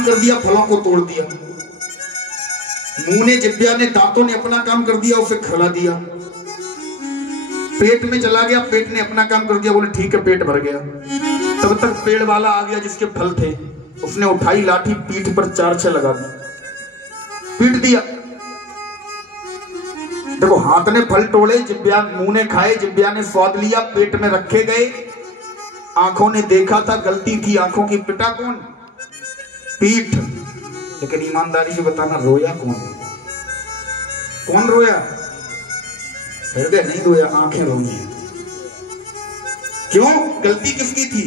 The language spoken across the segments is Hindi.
काम कर दिया, फलों को तोड़ दिया। मुंह ने, जिब्या ने, दांतों ने अपना काम कर दिया, उसे खिला दिया। पेट में चला गया, पेट ने अपना काम कर दिया, बोले ठीक है पेट भर गया। तब तक पेड़ वाला आ गया जिसके फल थे, उसने उठाई लाठी, पीठ पर 4-6 लगा दी, पीट दिया। देखो हाथ ने फल तोड़े, जिब्या मुंह ने खाए, जिब्या ने स्वाद लिया, पेट में रखे गए, आंखों ने देखा था, गलती थी आंखों की, पिटा कौन? पीठ। लेकिन ईमानदारी से बताना, रोया कौन? कौन रोया? हृदय नहीं रोया, आंखें रोई हैं। क्यों? गलती किसकी थी?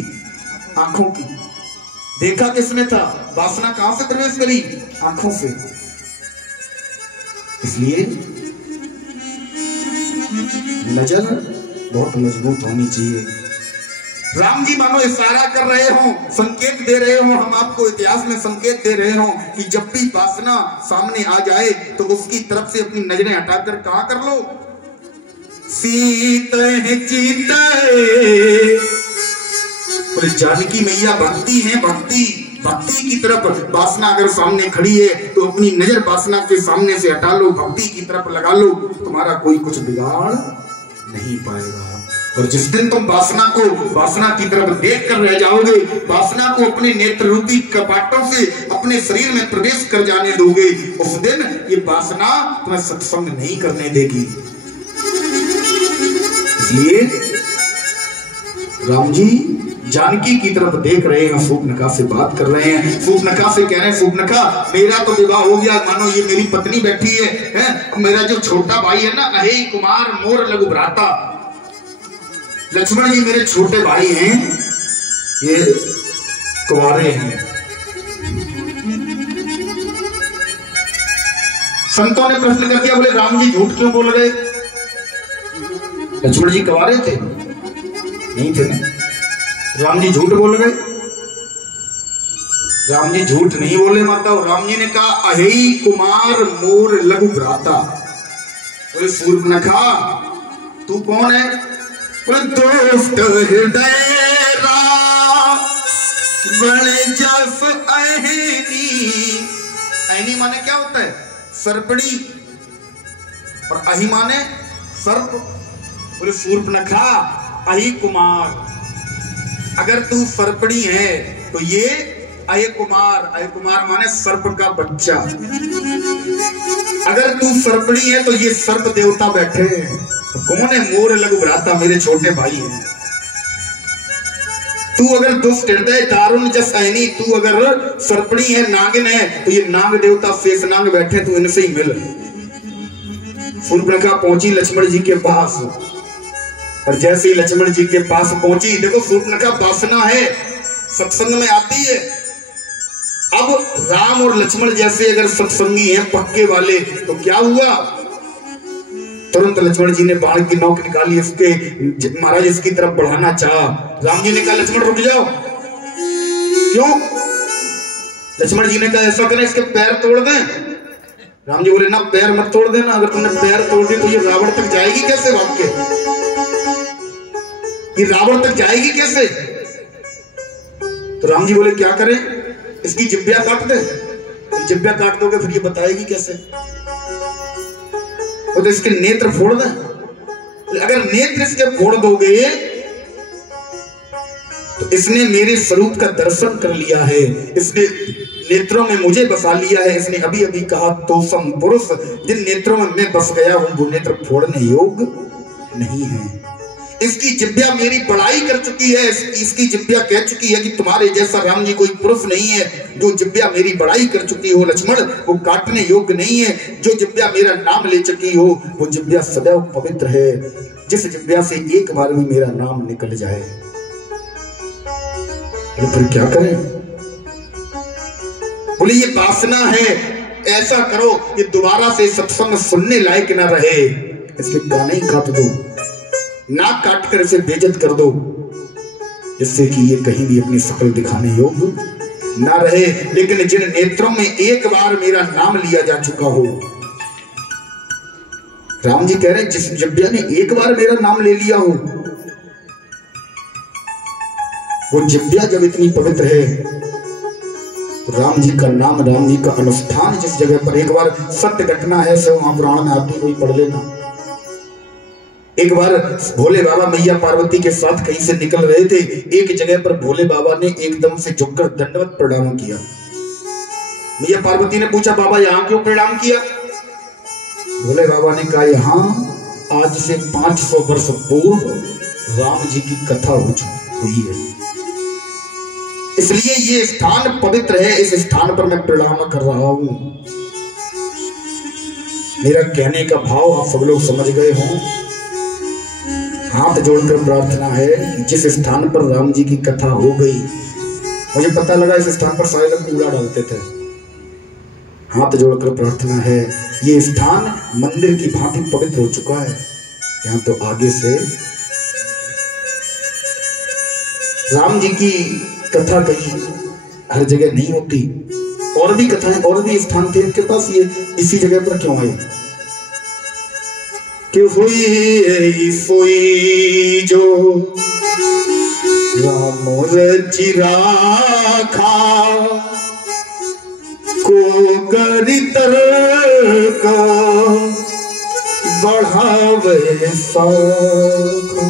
आंखों की। देखा किसने था? वासना कहां से प्रवेश करी? आंखों से। इसलिए नजर बहुत मजबूत होनी चाहिए। राम जी मानो इशारा कर रहे हो, संकेत दे रहे हो, हम आपको इतिहास में संकेत दे रहे हो कि जब भी वासना सामने आ जाए तो उसकी तरफ से अपनी नजरें हटाकर कहा कर लो, सीत है चीत। जानकी मैया भक्ति है, भक्ति भक्ति की तरफ। वासना अगर सामने खड़ी है तो अपनी नजर वासना के सामने से हटा लो, भक्ति की तरफ लगा लो, तुम्हारा कोई कुछ बिगाड़ नहीं पाएगा। और जिस दिन तुम वासना को वासना की तरफ देख कर रह जाओगे, वासना को अपने नेत्र रूपी कपाटों से अपने शरीर में प्रवेश कर जाने दोगे, उस दिन ये वासना तुम्हें सत्संग नहीं करने देगी। इसलिए राम जी जानकी की तरफ देख रहे हैं, शूर्पणखा से बात कर रहे हैं। शूर्पणखा से कह रहे हैं, शूर्पणखा मेरा तो विवाह हो गया, मानो ये मेरी पत्नी बैठी है? मेरा जो छोटा भाई है ना, अहेई कुमार मोर लघु भ्राता, लक्ष्मण जी मेरे छोटे भाई हैं, ये कुंवारे हैं। संतों ने प्रश्न कर दिया, बोले राम जी झूठ क्यों बोल रहे? लक्ष्मण जी कुंवारे थे? नहीं थे ना। राम जी झूठ बोल गए? राम जी झूठ नहीं बोले माता। राम जी ने कहा, अहेई कुमार मोर लघु भ्राता। बोले शूर्पणखा तू कौन है? बोले दोस्त हृदय बड़े जस अहेनी। अहेनी माने क्या होता है? सर्पड़ी। और अहि माने सर्प। बोले शूर्पणखा अहि कुमार, अगर तू सर्पड़ी है तो ये अय कुमार, अय कुमार माने सर्प का बच्चा। अगर तू सर्पड़ी है तो ये सर्प देवता बैठे हैं। तो कौन है? मोर लघु भ्राता, मेरे छोटे भाई हैं। तू अगर दुष्ट हृदय दारुण जस अहनी, तू अगर सर्पड़ी है, नागिन है, तो ये नाग देवता शेष नाग बैठे, तू इनसे ही मिल। शूर्पणखा पहुंची लक्ष्मण जी के पास, और जैसे ही लक्ष्मण जी के पास पहुंची, देखो शूर्पणखा वासना है, सत्संग में आती है। अब राम और लक्ष्मण जैसे अगर सत्संगी हैं, पक्के वाले, तो क्या हुआ? तुरंत लक्ष्मण जी ने बाण की नोक निकाली, इसके महाराज इसकी तरफ बढ़ाना चाहा। राम जी ने कहा लक्ष्मण रुक जाओ। क्यों? लक्ष्मण जी ने कहा ऐसा करें इसके पैर तोड़ दें। राम जी बोले ना, पैर मत तोड़ देना, अगर तुमने पैर तोड़ दिए तो ये रावण तक जाएगी कैसे भाग के? ये रावण तक जाएगी कैसे? तो राम जी बोले क्या करें? इसकी जिब्या काट दे। जिब्या काट दोगे फिर ये बताएगी कैसे? तो इसके नेत्र फोड़ दे। अगर नेत्र इसके फोड़ दोगे तो इसने मेरे स्वरूप का दर्शन कर लिया है, इसने नेत्रों में मुझे बसा लिया है। इसने अभी अभी कहा तोसम पुरुष, जिन नेत्रों में मैं बस गया हूं वो नेत्र फोड़ने योग्य नहीं है। इसकी जिब्या मेरी बड़ाई कर चुकी है, इसकी जिब्या कह चुकी है कि तुम्हारे जैसा राम जी कोई पुरुष नहीं है। जो जिब्या मेरी बड़ाई कर चुकी हो लक्ष्मण, वो काटने योग्य नहीं है। जो जिब्या मेरा नाम ले चुकी हो वो जिब्या सदैव पवित्र है। जिस जिब्या से एक बार भी मेरा नाम निकल जाए, तो फिर क्या करें? बोले ये वासना है, ऐसा करो ये दोबारा से सत्संग सुनने लायक न रहे, इसके गाने ही काट दो, नाक काट कर इसे बेइज्जत कर दो, जिससे कि ये कहीं भी अपनी शकल दिखाने योग्य ना रहे। लेकिन जिन नेत्रों में एक बार मेरा नाम लिया जा चुका हो, राम जी कह रहे हैं जिस जिब्या ने एक बार मेरा नाम ले लिया हो, वो जिब्या जब इतनी पवित्र है राम जी का नाम, राम जी का अनुष्ठान जिस जगह पर, एक बार सत्य घटना है, सब वहां पुराण में आती, कोई पढ़ लेना। एक बार भोले बाबा मैया पार्वती के साथ कहीं से निकल रहे थे, एक जगह पर भोले बाबा ने एकदम से झुककर दंडवत प्रणाम किया। मैया पार्वती ने पूछा, बाबा यहाँ क्यों प्रणाम किया? भोले बाबा ने कहा, यहाँ आज से 500 वर्ष पूर्व राम जी की कथा हुई है, इसलिए ये स्थान पवित्र है, इस स्थान पर मैं प्रणाम कर रहा हूं। मेरा कहने का भाव आप सब लोग समझ गए हों। हाथ जोड़कर प्रार्थना है कि जिस स्थान पर राम जी की कथा हो गई, मुझे पता लगा इस स्थान पर सारे लोग कूड़ा डालते थे। हाथ जोड़कर प्रार्थना है, ये स्थान मंदिर की भांति पवित्र हो चुका है। यहाँ तो आगे से राम जी की कथा कहीं हर जगह नहीं होती, और भी कथाएं, और भी स्थान थे इनके पास, ये इसी जगह पर क्यों आए? कि हुई सोई जो राम रचि राखा, को करि तर्क बढ़ावे साखा।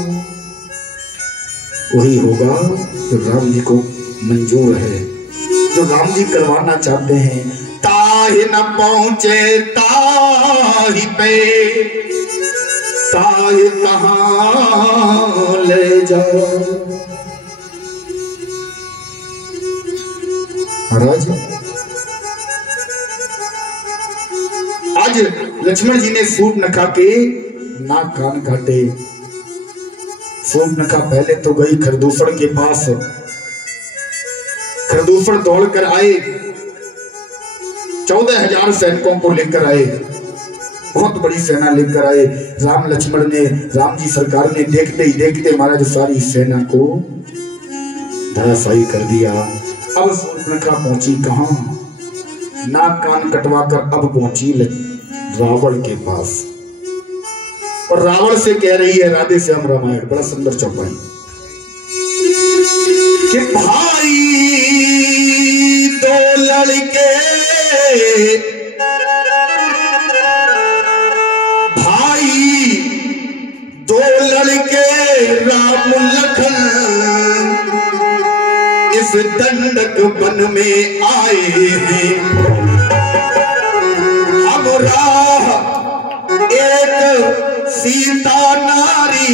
वही होगा जो राम जी को मंजूर है, जो राम जी करवाना चाहते हैं। ताहि न पहुंचे ताहि पे, ताहि कहाँ ले जाओ। महाराज आज लक्ष्मण जी ने सूर्पनखा के नाक कान काटे। सूर्पनखा पहले तो गई खरदूषण के पास, खरदूषण दौड़कर आए, 14,000 सैनिकों को लेकर आए, बहुत बड़ी सेना लेकर आए। राम लक्ष्मण ने, राम जी सरकार ने देखते ही देखते महाराज सारी सेना को धराशायी कर दिया। अब सूर्पनखा पहुंची कहां? नाक कान कटवाकर अब पहुंची रावण के पास, और रावण से कह रही है राधे श्याम रामायण, बड़ा सुंदर चौपाई, कि भाई दो लड़के, भाई दो लड़के राम लखन इस दंडक वन में आए हैं। अब राह एक सीता नारी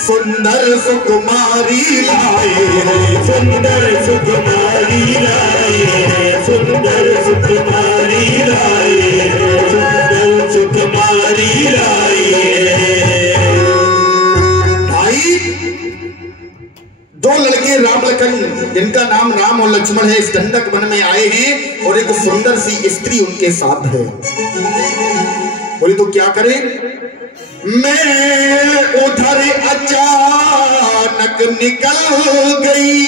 सुंदर सुकुमारी लाए, सुंदर सुकुमारी लाए, सुंदर सुकुमारी लाए, सुंदर सुकुमारी लाए। भाई दो लड़के राम लखन, जिनका नाम राम और लक्ष्मण है, इस दंडक वन में आए हैं, और एक सुंदर सी स्त्री उनके साथ है। बोले तो क्या करें? मैं उधर अचानक निकल गई।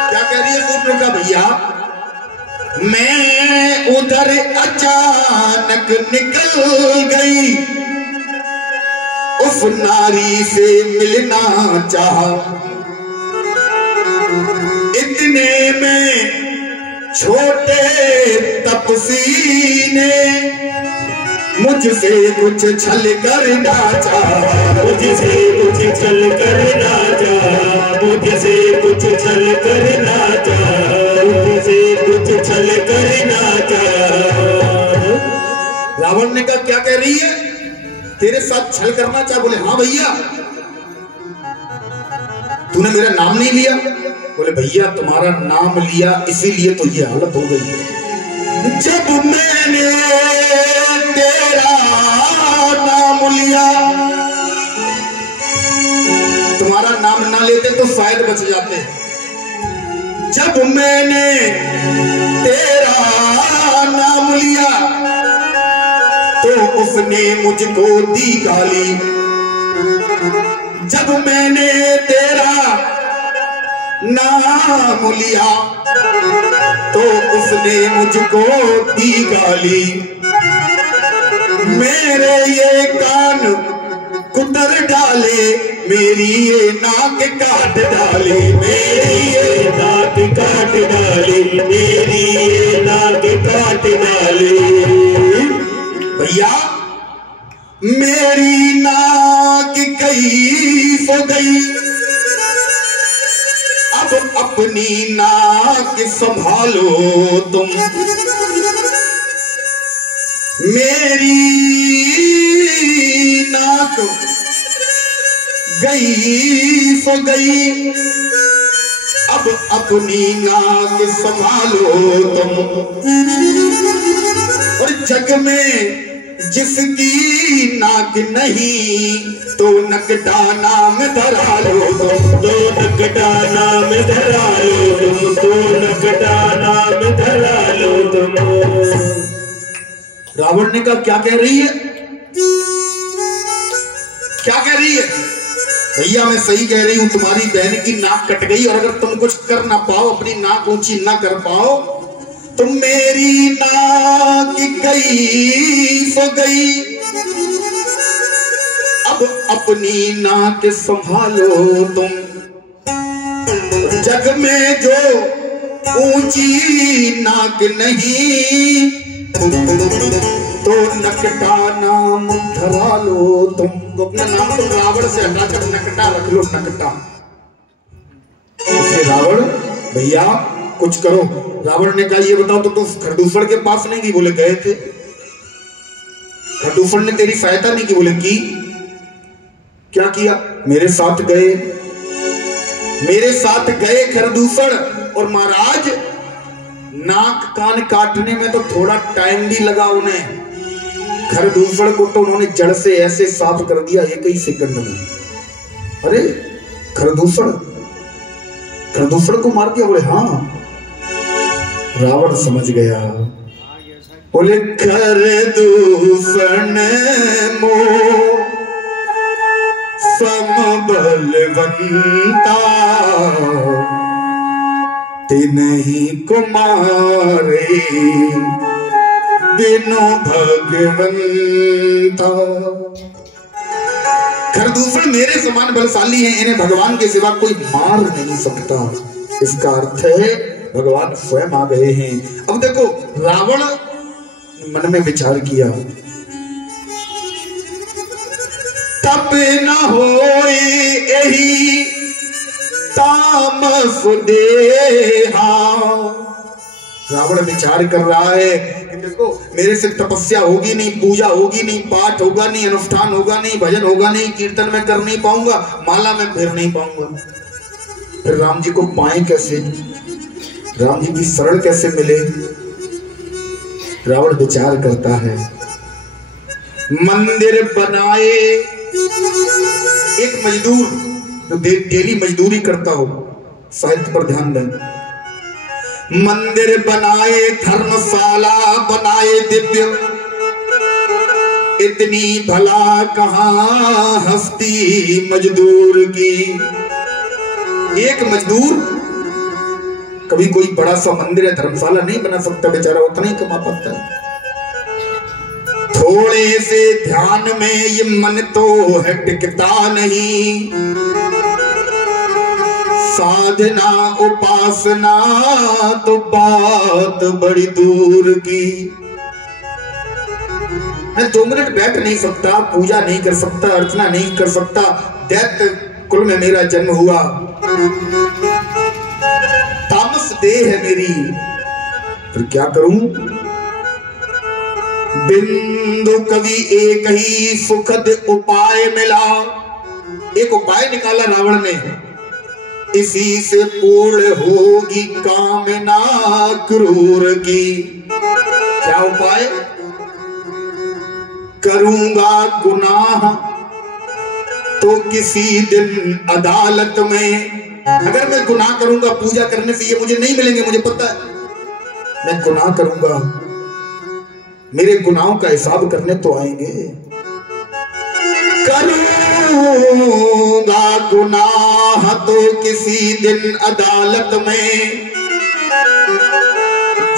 क्या कह रही है सूर्पनखा भैया? मैं उधर अचानक निकल गई, उस नारी से मिलना चाहा, इतने में छोटे तपसी ने मुझसे कुछ छल करना चाहा, मुझसे कुछ छल करना चाहा, मुझसे कुछ छल करना चाहा, मुझसे कुछ छल करना चाहा। रावण ने कहा क्या कह रही है? तेरे साथ छल करना चाह? बोले हाँ भैया। तूने मेरा नाम नहीं लिया? बोले भैया तुम्हारा नाम लिया इसीलिए तो ये हालत हो गई। जब मैंने तेरा नाम लिया, तुम्हारा नाम ना लेते तो शायद बच जाते। जब मैंने तेरा नाम लिया तो उसने मुझको दी गाली। जब मैंने तेरा नाम लिया तो उसने मुझको दी गाली। मेरे ये कान कुतर डाले मेरी ये नाक काट डाले, मेरी ये नाक काट डाले, मेरी ये नाक काट डाले। भैया मेरी नाक गई सो गई, अब अपनी नाक संभालो तुम। मेरी नाक गई सो गई, अब अपनी नाक संभालो तुम। और जग में जिसकी नाक नहीं तो नकटा नाम धरा लो तुम, तो नकटा नाम धरा लो तुम, तो नकटा नाम धरा लो तुम। रावण ने कहा क्या कह रही है, क्या कह रही है? भैया मैं सही कह रही हूं, तुम्हारी बहन की नाक कट गई और अगर तुम कुछ कर ना पाओ, अपनी नाक ऊंची ना कर पाओ, तो मेरी नाक गई सो गई, अब अपनी नाक संभालो तुम। जग में जो ऊंची नाक नहीं तो नकटा नाम धरा लो तुम। तो अपना नाम तो रावण से हटाकर नकटा रख लो, नकटा। इसलिए रावण भैया कुछ करो। रावण ने कहा ये बताओ तो तुम खरदूषण के पास नहीं गई? बोले गए थे। खरदूषण ने तेरी सहायता नहीं की? बोले की। क्या किया? मेरे साथ गए, मेरे साथ गए खरदूषण, और महाराज नाक कान काटने में तो थोड़ा टाइम भी लगा उन्हें। खरदूषण को तो उन्होंने जड़ से ऐसे साफ कर दिया एक ही सेकंड में। अरे खरदूषण को मार दिया? बोले हाँ। रावण समझ गया। बोले खरदूषण मो समबलवंता, तिन्हीं कुमारे बिनु भगवंता। खरदूषण मेरे समान बलशाली हैं, इन्हें भगवान के सिवा कोई मार नहीं सकता। इसका अर्थ है भगवान स्वयं आ गए हैं। अब देखो रावण मन में विचार किया, तब न होए यही तामस देहा। रावण विचार कर रहा है कि देखो मेरे से तपस्या होगी नहीं, पूजा होगी नहीं, पाठ होगा नहीं, अनुष्ठान होगा नहीं, भजन होगा नहीं, कीर्तन में कर नहीं पाऊंगा, माला में फिर नहीं पाऊंगा, फिर राम जी को पाए कैसे, राम जी की शरण कैसे मिले? रावण विचार करता है। मंदिर बनाए, एक मजदूर जो डेली मजदूरी करता हो, साहित्य पर ध्यान दें। मंदिर बनाए, धर्मशाला बनाए दिव्य, इतनी भला कहां हस्ती मजदूर की। एक मजदूर कभी कोई बड़ा सा मंदिर या धर्मशाला नहीं बना सकता, बेचारा उतना ही कमा पाता है। थोड़े से ध्यान में ये मन तो है टिकता नहीं, साधना उपासना तो बात बड़ी दूर की। मैं 2 मिनट बैठ नहीं सकता, पूजा नहीं कर सकता, अर्चना नहीं कर सकता, दैत्य कुल में मेरा जन्म हुआ, तामस देह है मेरी, फिर क्या करूं? बिंदु कवि एक ही सुखद उपाय मिला। एक उपाय निकाला रावण ने, इसी से पूर्ण होगी कामना क्रूर की। क्या उपाय? करूंगा गुनाह तो किसी दिन अदालत में, अगर मैं गुनाह करूंगा, पूजा करने से ये मुझे नहीं मिलेंगे, मुझे पता है। मैं गुनाह करूंगा, मेरे गुनाहों का हिसाब करने तो आएंगे। करूंगा गुनाह तो किसी दिन अदालत में,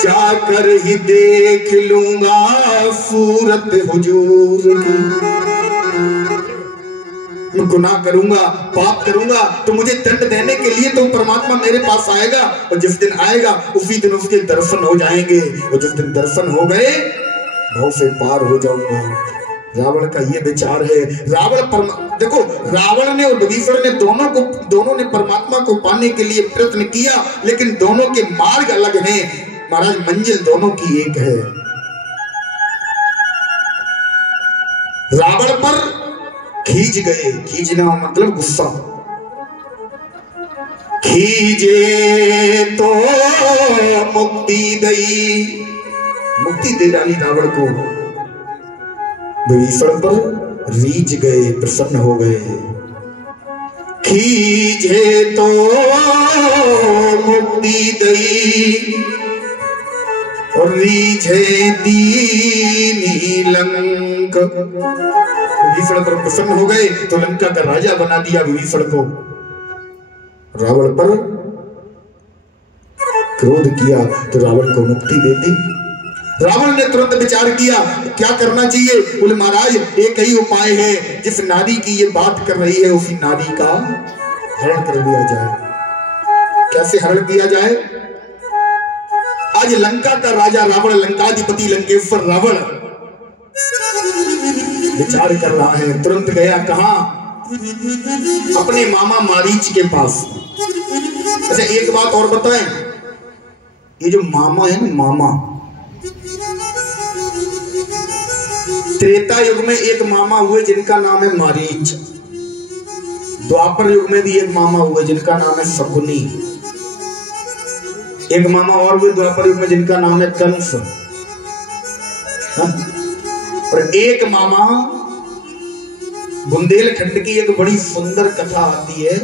जाकर ही देख लूंगा सूरत हुजूर की। मैं गुनाह करूंगा, पाप करूंगा, तो मुझे दंड देने के लिए तो परमात्मा मेरे पास आएगा, और जिस दिन आएगा उसी दिन उसके दर्शन हो जाएंगे, और जिस दिन दर्शन हो गए भव से पार हो जाऊंगा। रावण का ये विचार है। देखो, रावण ने और विभीषण ने दोनों ने परमात्मा को पाने के लिए प्रयत्न किया, लेकिन दोनों के मार्ग अलग हैं महाराज, मंजिल दोनों की एक है। रावण पर खींच गए, खींचना मतलब गुस्सा, खींचे तो मुक्ति दई, मुक्ति दे डाली रावण को। विभीषण पर रीझ गए, प्रसन्न हो गए, खींचे तो मुक्ति दई और रीझे दीनी लंक। विभीषण पर प्रसन्न हो गए तो लंका का राजा बना दिया विभीषण को। रावण पर क्रोध किया तो रावण को मुक्ति दे दी। रावण ने तुरंत विचार किया क्या करना चाहिए। बोले महाराज एक ही उपाय है, जिस नारी की ये बात कर रही है उसी नारी का हरण कर लिया जाए। कैसे हरण किया जाए? आज लंका का राजा रावण, लंकाधिपति लंकेश्वर रावण विचार कर रहा है। तुरंत गया कहां? अपने मामा मारीच के पास। अच्छा एक बात और बताएं, ये जो मामा है ना, मामा, त्रेता युग में एक मामा हुए जिनका नाम है मारीच। द्वापर युग में भी एक मामा हुए जिनका नाम है शकुनी। एक मामा और हुए द्वापर युग में जिनका नाम है कंस। और एक मामा, बुंदेलखंड की एक बड़ी सुंदर कथा आती है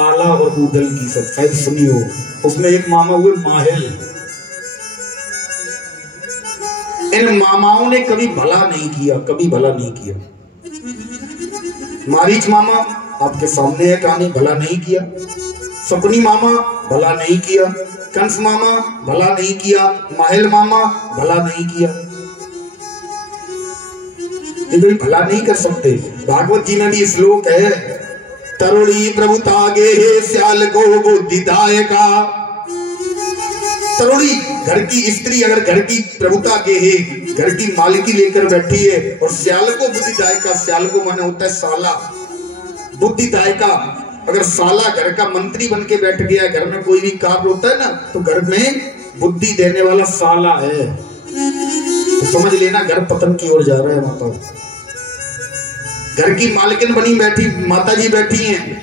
आला और ऊदल की, सब शायद सुनी हो। उसमें एक मामा हुए माहिल। इन मामाओं ने कभी भला नहीं किया, कभी भला नहीं किया। मारीच मामा आपके सामने है कहानी, भला नहीं किया। शकुनी मामा भला नहीं किया। कंस मामा भला नहीं किया। माहिल मामा भला नहीं किया। ये कोई भला नहीं कर सकते। भागवत जी में भी श्लोक है, तरुणी प्रभुता गे श्याल को बुद्धिदायका। तरुणी घर की स्त्री अगर घर की प्रभुता के है, घर की मालिकी लेकर बैठी है, और श्याल को बुद्धिदायका, श्याल को माने होता है साला, बुद्धिदायका। अगर साला घर का मंत्री बन के बैठ गया, घर में कोई भी कार्य होता है ना, तो घर में बुद्धि देने वाला साला है, तो समझ लेना घर पतन की ओर जा रहा है। माता घर की मालकिन बनी बैठी, माता जी बैठी हैं।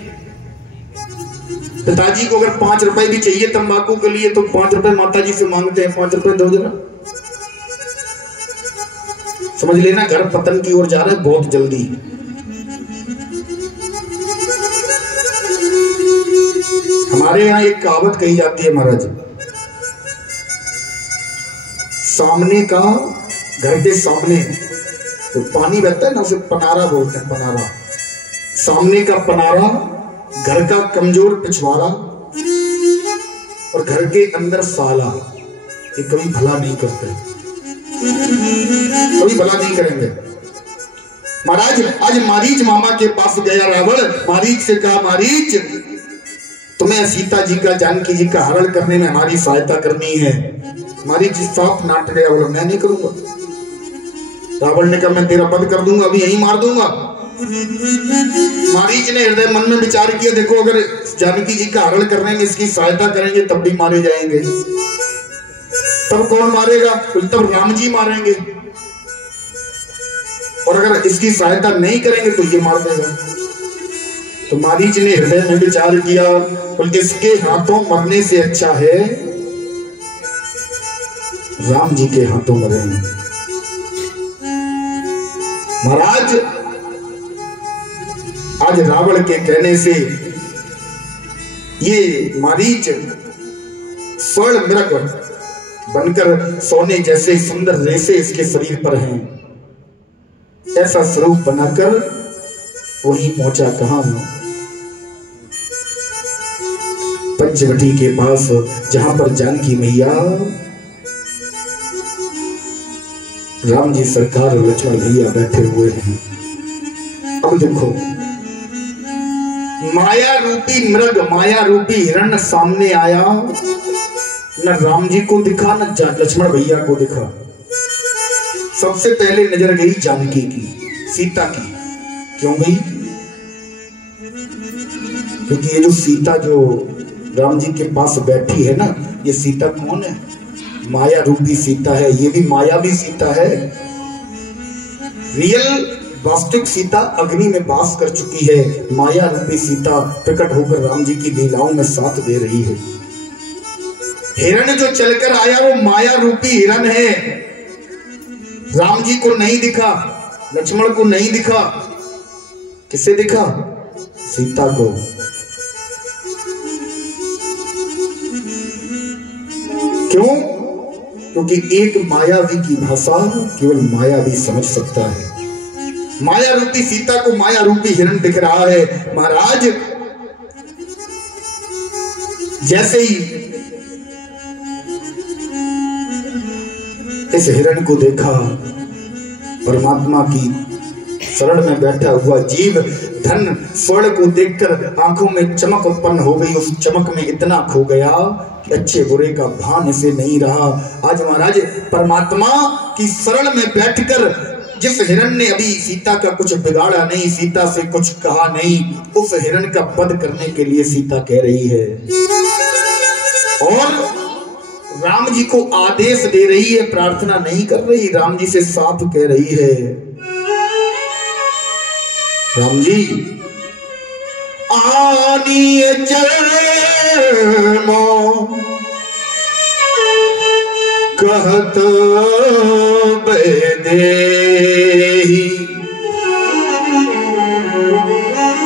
पिताजी को अगर 5 रुपए भी चाहिए तंबाकू के लिए, तो 5 रुपए माता जी से मांगते हैं, 5 रुपए दो जरा। समझ लेना घर पतन की ओर जा रहा है बहुत जल्दी। हमारे यहाँ एक कहावत कही जाती है महाराज, सामने का, घर के सामने तो पानी बहता है ना, उसे पनारा बोलते हैं, पनारा। सामने का पनारा, घर का कमजोर पिछवाड़ा, और घर के अंदर साला, ये कभी भला नहीं करते, कभी भला नहीं करेंगे। महाराज आज मारीच मामा के पास गया रावण। मारीच से कहा, मारीच तुम्हें सीता जी का, जानकी जी का हरण करने में हमारी सहायता करनी है। मारीच साफ नाट गया, बोला मैं नहीं करूंगा। रावण ने कहा मैं तेरा वध कर दूंगा, अभी यहीं मार दूंगा। मारीच ने हृदय मन में विचार किया, देखो अगर जानकी जी का हरण करने में इसकी सहायता करेंगे तब भी मारे जाएंगे, तब कौन मारेगा? तब राम जी मारेंगे, और अगर इसकी सहायता नहीं करेंगे तो ये मार देगा। तो मारीच ने हृदय में विचार किया, बल्कि इसके हाथों मरने से अच्छा है राम जी के हाथों मरे। महाराज आज रावण के कहने से ये मारीच स्वर्ण मृग बनकर सोने जैसे सुंदर रेशे इसके शरीर पर हैं, ऐसा स्वरूप बनाकर वहीं पहुंचा। कहां? पंचवटी के पास, जहां पर जानकी मैया, राम जी सरकार और लक्ष्मण भैया बैठे हुए हैं। अब देखो माया रूपी मृग, माया रूपी हिरण सामने आया, न राम जी को दिखा न लक्ष्मण भैया को दिखा। सबसे पहले नजर गई जानकी की, सीता की। क्यों गई? क्योंकि ये जो सीता जो राम जी के पास बैठी है ना, ये सीता कौन है? माया रूपी सीता है। ये भी मायावी सीता है। रियल वास्तविक सीता अग्नि में वास कर चुकी है। माया रूपी सीता प्रकट होकर राम जी की लीलाओं में साथ दे रही है। हिरण जो चलकर आया वो माया रूपी हिरण है। राम जी को नहीं दिखा, लक्ष्मण को नहीं दिखा, किसे दिखा? सीता को। क्यों? क्योंकि एक मायावी की भाषा केवल मायावी समझ सकता है। माया रूपी सीता को माया रूपी हिरण दिख रहा है। महाराज जैसे ही इस हिरण को देखा, परमात्मा की शरण में बैठा हुआ जीव धन स्वर्ण को देखकर आंखों में चमक उत्पन्न हो गई। उस चमक में इतना खो गया कि अच्छे बुरे का भान इसे नहीं रहा। आज महाराज परमात्मा की शरण में बैठकर जिस हिरण ने अभी सीता का कुछ बिगाड़ा नहीं, सीता से कुछ कहा नहीं, उस हिरण का वध करने के लिए सीता कह रही है और राम जी को आदेश दे रही है, प्रार्थना नहीं कर रही। राम जी से साफ कह रही है, राम जी आनिए चरमो कहत बेदेही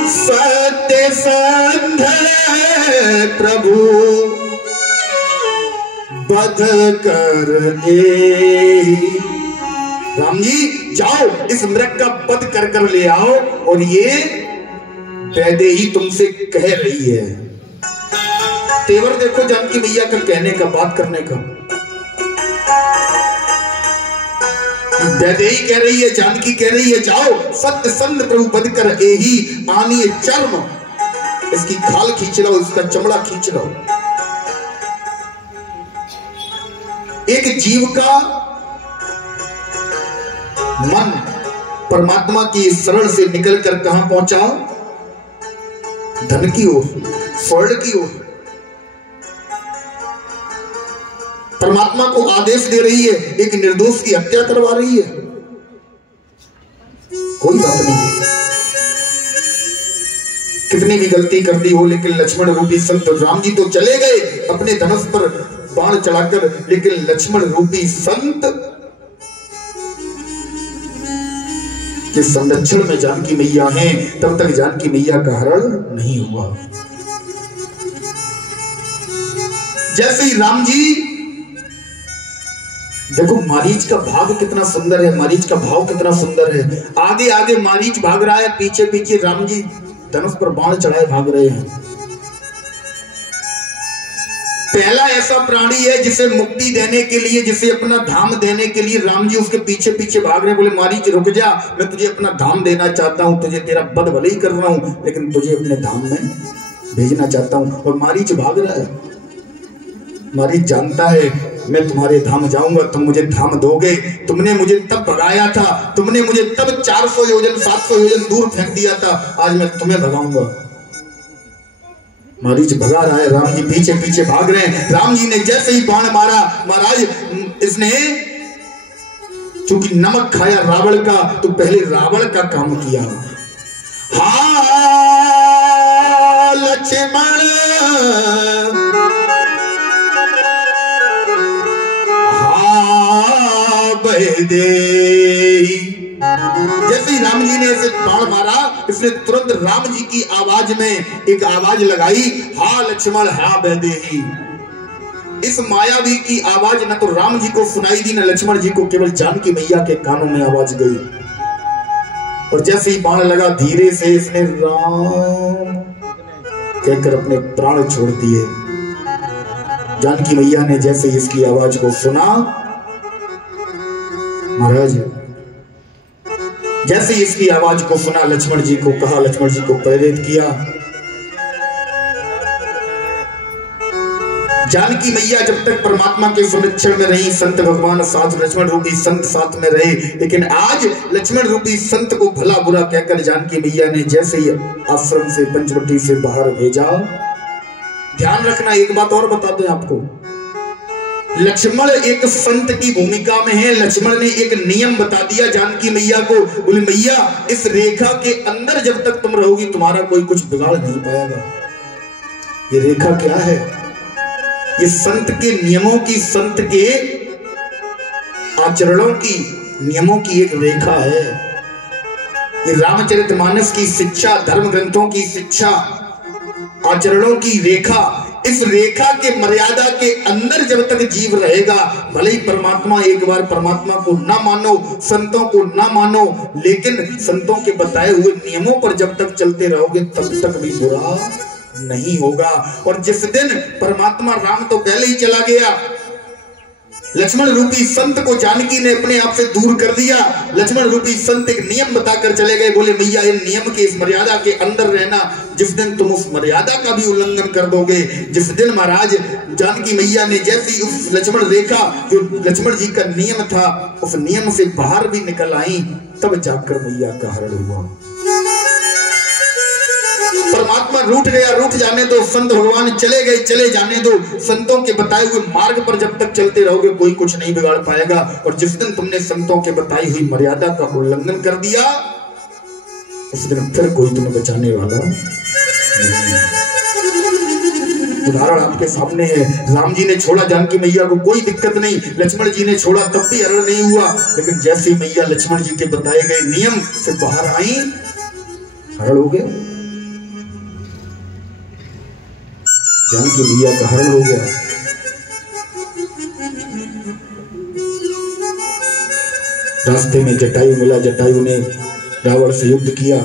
सत्य संध प्रभु बध कर एही। राम जी जाओ इस मृग का वध कर ले आओ। और ये वैदेही तुमसे कह रही है। तेवर देखो जानकी मैया का कहने का, बात करने का। वैदेही कह रही है, जानकी कह रही है, जाओ सत्य संध प्रभु बध कर एही आनिए चर्म, इसकी खाल खींच लो, इसका चमड़ा खींच लो। एक जीव का मन परमात्मा की शरण से निकलकर कहां पहुंचा? धन की ओर, स्वर्ण की ओर। परमात्मा को आदेश दे रही है, एक निर्दोष की हत्या करवा रही है। कोई बात नहीं, कितनी भी गलती कर दी हो, लेकिन लक्ष्मण रूपी संत राम जी तो चले गए अपने धनुष पर बाण चढ़ाकर, लेकिन लक्ष्मण रूपी संत के संरक्षण में जानकी मैया हैं। तब तक जानकी मैया का हरण नहीं हुआ। जैसे ही राम जी, देखो मारीच का भाव कितना सुंदर है, मारीच का भाव कितना सुंदर है। आगे आगे मारीच भाग रहा है, पीछे पीछे राम जी धनुष पर बाण चढ़ाए भाग रहे हैं। पहला ऐसा प्राणी है जिसे मुक्ति देने के लिए, जिसे अपना धाम देने के लिए राम जी उसके पीछे पीछे भाग रहे हैं। बोले मारीच रुक जा, मैं तुझे अपना धाम देना चाहता हूं, तुझे तेरा वध भले ही कर रहा हूं, लेकिन तुझे अपने धाम में भेजना चाहता हूं। और मारीच भाग रहा है। मारीच जानता है मैं तुम्हारे धाम जाऊंगा, तुम मुझे धाम दोगे। तुमने मुझे तब भगाया था, तुमने मुझे तब 400 योजन 700 योजन दूर फेंक दिया था, आज मैं तुम्हें भगाऊंगा। मारीच भगा रहा है, राम जी पीछे पीछे भाग रहे हैं। राम जी ने जैसे ही बाण मारा, महाराज इसने चूंकि नमक खाया रावण का, तो पहले रावण का काम किया। हा लक्ष्मण हा बेदेही। जैसे ही राम जी ने इसे बाण मारा, इसने तुरंत राम जी की आवाज में एक आवाज लगाई, हा लक्ष्मण हा बेदेही। इस मायावी की आवाज न तो राम जी को सुनाई दी, न लक्ष्मण जी को, केवल जानकी मैया के कानों में आवाज गई। और जैसे ही बाण लगा, धीरे से इसने राम कहकर अपने प्राण छोड़ दिए। जानकी मैया ने जैसे इसकी आवाज को सुना, महाराज जैसे इसकी आवाज को सुना, लक्ष्मण जी को कहा, लक्ष्मण जी को प्रेरित किया, जानकी मैया जब तक परमात्मा के संरक्षण में रही, संत भगवान साथ लक्ष्मण रूपी संत साथ में रहे, लेकिन आज लक्ष्मण रूपी संत को भला बुरा कहकर जानकी मैया ने जैसे ही आश्रम से पंचवटी से बाहर भेजा। ध्यान रखना, एक बात और बता दें आपको, लक्ष्मण एक संत की भूमिका में है। लक्ष्मण ने एक नियम बता दिया जानकी मैया को, बोले मैया इस रेखा के अंदर जब तक तुम रहोगी तुम्हारा कोई कुछ बिगाड़ नहीं पाएगा। ये रेखा क्या है? ये संत के नियमों की, संत के आचरणों की, नियमों की एक रेखा है। ये रामचरितमानस की शिक्षा, धर्म ग्रंथों की शिक्षा, आचरणों की रेखा, इस रेखा के मर्यादा के अंदर जब तक जीव रहेगा, भले ही परमात्मा, एक बार परमात्मा को ना मानो, संतों को ना मानो, लेकिन संतों के बताए हुए नियमों पर जब तक चलते रहोगे तब तक भी बुरा नहीं होगा। और जिस दिन परमात्मा राम तो पहले ही चला गया, लक्ष्मण रूपी संत को जानकी ने अपने आप से दूर कर दिया। लक्ष्मण रूपी संत एक नियम बताकर चले गए, बोले मैया इन नियम के, इस मर्यादा के अंदर रहना। जिस दिन तुम उस मर्यादा का भी उल्लंघन कर दोगे, जिस दिन महाराज जानकी मैया ने जैसी उस लक्ष्मण रेखा, जो लक्ष्मण जी का नियम था, उस नियम से बाहर भी निकल आई, तब जाकर मैया का हरण हुआ। परमात्मा रूठ गया, रूठ जाने दो, संत भगवान चले गए, चले जाने दो। संतों के बताए हुए मार्ग पर जब तक चलते रहोगे कोई कुछ नहीं बिगाड़ पाएगा। और जिस दिन तुमने संतों के बताई हुई मर्यादा का उल्लंघन कर दिया, उस दिन फिर कोई तुम्हें बचाने वाला नहीं। उदाहरण आपके सामने है, राम जी ने छोड़ा जानकी मैया को, कोई दिक्कत नहीं। लक्ष्मण जी ने छोड़ा तब भी हरण नहीं हुआ, लेकिन जैसी मैया लक्ष्मण जी के बताए गए नियम से बाहर आई, हरण हो गए। जानकी मैया का हरण हो गया। रास्ते में जटायु मिला, जटायु ने रावण से युद्ध किया।